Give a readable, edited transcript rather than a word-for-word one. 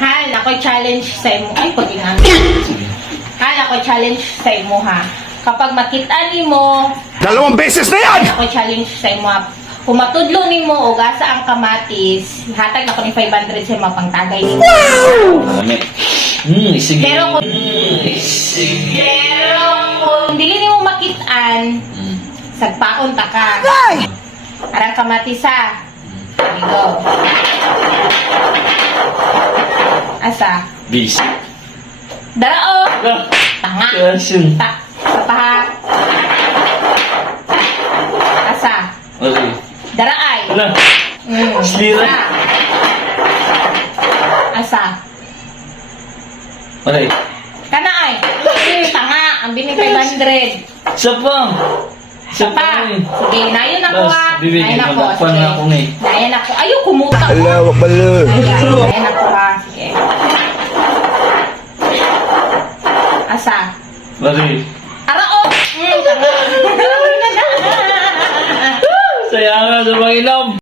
Han, ako'y challenge sa imo. Ay, pag-ingan. Han, ako'y challenge sa imo, ha. Kapag makita ni mo, 2 beses na yan! ako'y challenge sa imo, ha. Kung matudlo ni mo o gasa ang kamatis, hatag ako ni 500 sa mga pangtagay ni mo. Marami. Sige. Pero kung, Sige. pero kung dili ni mo makitaan, sagpaon ta ka. Arang kamatis, ha. Go. Asa? Bis. Darao. Tanga. Kasin. Sa paha. Asa? Okay. Daraay. Wala. Slira. Asa? Okay. Kanaay. Tanga. Ang binig 500. Sapang. Sa pa. Sige, nayon ako, ha. Bibigyan Nayon mo ako. na pa na ako ni. Nayon ako. Ayaw, kumuta ko. Ala, wak bala. Nayon ako, ha. Sige. Asa? Mari. Arao. Tanga. Saya nga sa mga inom.